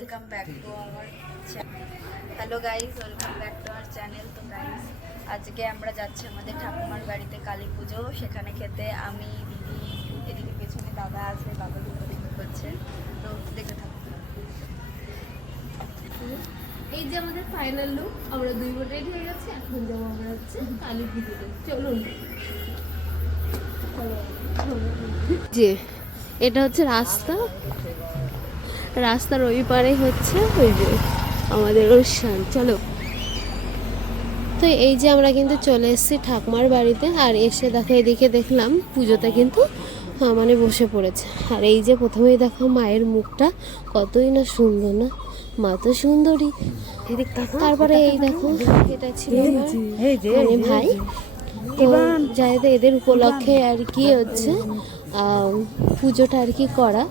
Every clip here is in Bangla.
Welcome back to our hello guys, welcome back to our channel. তো গাইস, আজকে আমরা যাচ্ছি আমাদের ঠাকুমার বাড়িতে কালী পুজো, সেখানে খেতে। আমি, দিদি, এদিকে পেছনে দাদা আছে, বাবা দুটো দিকে করছে। তো দেখে থাকুন। এই যে আমাদের ফাইনাল লুক, আমরা দুই বোন রেডি হয়ে গেছি। এখন যাবো আমরা হচ্ছে কালী পুজোতে। চলুন। যে এটা হচ্ছে রাস্তার ওই পারে হচ্ছে ওই যে আমাদের অনুষ্ঠান। চলো। তো এই যে আমরা কিন্তু চলে এসেছি ঠাকুমার বাড়িতে, আর এসে দেখো এদিকে দেখলাম পুজোতে কিন্তু মানে বসে পড়েছে। আর এই যে প্রথমেই দেখো মায়ের মুখটা কতই না সুন্দর, না মা তো সুন্দরী। তারপরে এই দেখো এটা ছিল আমার ভাই, তো যাই এদের উপলক্ষে আর কি হচ্ছে পুজোটা আর কি করা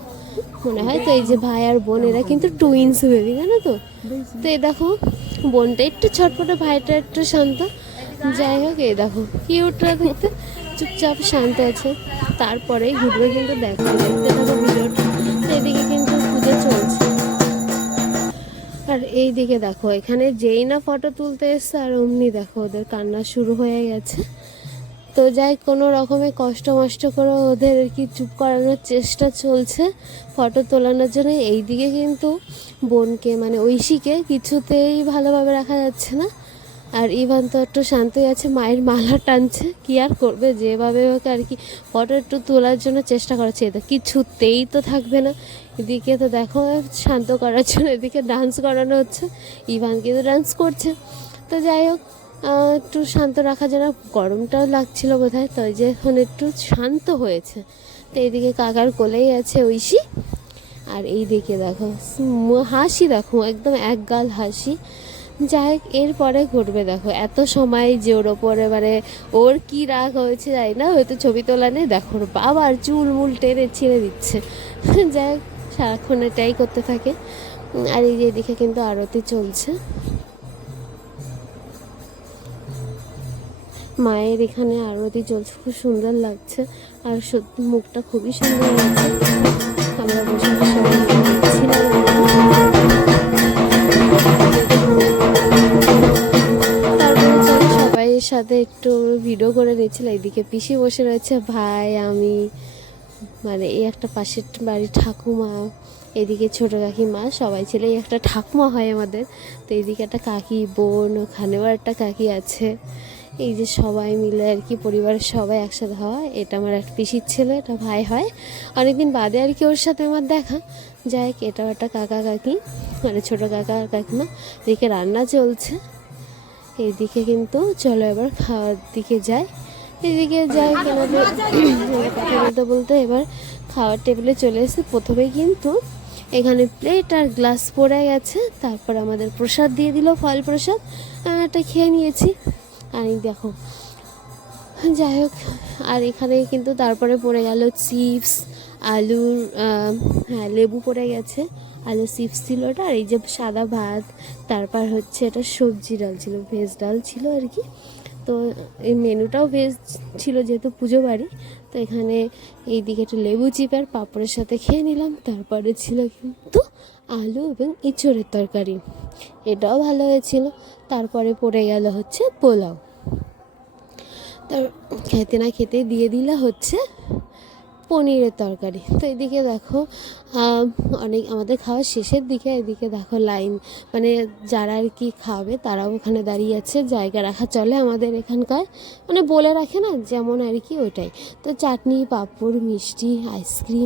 মনে হয়। তো এই যে ভাই আর বোন এরা কিন্তু টুইন্স বেবি, জানো তো। তো এই দেখো বোনটা একটু ছটফটে, ভাইটা একটু শান্ত। যাই হোক, এই দেখো কিউটরা দেখতে চুপচাপ শান্ত আছে। তারপরে ঘুরবে কিন্তু দেখতে থাকো ভিডিওটা। তো এদিকে কিন্তু পুজো চলছে, আর এই দিকে দেখো এখানে যেই না ফটো তুলতে এসছে আর অমনি দেখো ওদের কান্না শুরু হয়ে গেছে। তো যাই কোনো রকমে কষ্ট মষ্ট করে ওদের আর কি চুপ করানোর চেষ্টা চলছে ফটো তোলানোর জন্য। এইদিকে কিন্তু বোনকে মানে ঐশীকে কিছুতেই ভালোভাবে রাখা যাচ্ছে না। আর ইভান তো একটু শান্তই আছে, মায়ের মালা টানছে। কি আর করবে, যেভাবে ওকে আর কি ফটো একটু তোলার জন্য চেষ্টা করেছে, এটা কিছুতেই তো থাকবে না। এদিকে তো দেখো শান্ত করার জন্য এদিকে ডান্স করানো হচ্ছে, ইভান কিন্তু ডান্স করছে। তো যাই হোক একটু শান্ত রাখার জন্য, গরমটাও লাগছিল বোধহয়, তো যে এখন একটু শান্ত হয়েছে। তো এইদিকে কাকার কোলেই আছে ঐশী, আর এই দিকে দেখো হাসি, দেখো একদম এক গাল হাসি। যাই হোক এরপরে ঘটবে দেখো এত সময় যে ওর ওপরে মানে ওর কি রাগ হয়েছে যাই না, হয়তো ছবি তোলা নেই, দেখো আবার চুল মুল টেনে ছিঁড়ে দিচ্ছে। যাই হোক সারাক্ষণ এটাই করতে থাকে। আর এই যে এদিকে কিন্তু আরতি চলছে, মায়ের এখানে আরতি চলছে, খুব সুন্দর লাগছে। আর সত্যি মুখটা খুবই সুন্দর লাগছে। আমরা বসে সবাই দেখছিলাম। তারপরে চলো সবাইয়ের সাথে একটু ভিডিও করে নিচ্ছিল। এইদিকে পিসি বসে রয়েছে, ভাই, আমি, মানে এই একটা পাশের বাড়ি ঠাকুমা, এদিকে ছোটো কাকিমা, সবাই ছেলে একটা ঠাকুমা হয় আমাদের। তো এইদিকে একটা কাকি, বোন, ওখানেও একটা কাকি আছে। এই যে সবাই মিলে আর কি পরিবারের সবাই একসাথে হওয়া। এটা আমার এক পিসির ছেলে, এটা ভাই হয়। অনেকদিন বাদে আর কি ওর সাথে আমার দেখা। যাই হোক এটাও একটা কাকা কাকি, মানে ছোটো কাকা আর কাকিমা। এদিকে রান্না চলছে। এইদিকে কিন্তু চলো এবার খাওয়ার দিকে যাই। এদিকে যাই কথা বলতে বলতে এবার খাওয়ার টেবিলে চলে এসেছি। প্রথমে কিন্তু এখানে প্লেট আর গ্লাস পড়ে গেছে, তারপর আমাদের প্রসাদ দিয়ে দিল, ফল প্রসাদ। একটা খেয়ে নিয়েছি। আর দেখো যাই হোক, আর এখানে কিন্তু তারপরে পড়ে গেল চিপস, আলুর হ্যাঁ লেবু পড়ে গেছে, আলু চিপস ছিল ওটা। আর এই যে সাদা ভাত, তারপর হচ্ছে এটা সবজি ডাল ছিল, ভেজ ডাল ছিল আর কি। তো এই মেনুটাও ভেজ ছিল যেহেতু পুজো বাড়ি। তো এখানে এইদিকে একটু লেবু চিপার পাঁপড়ের সাথে খেয়ে নিলাম। তারপরে ছিল কিন্তু আলু এবং ইঁচড়ের তরকারি, এটাও ভালো হয়েছিল। তারপরে পড়ে গেল হচ্ছে পোলাও। তার খেতে না খেতে দিয়ে দিলে হচ্ছে পনিরের তরকারি। তো এদিকে দেখো অনেক আমাদের খাওয়ার শেষের দিকে এদিকে দেখো লাইন, মানে যারা আর কি খাবে তারাও ওখানে দাঁড়িয়ে আছে। জায়গা রাখা চলে আমাদের এখানকার, মানে বলে রাখে না যেমন আর কি ওইটাই। তো চাটনি, পাঁপড়, মিষ্টি, আইসক্রিম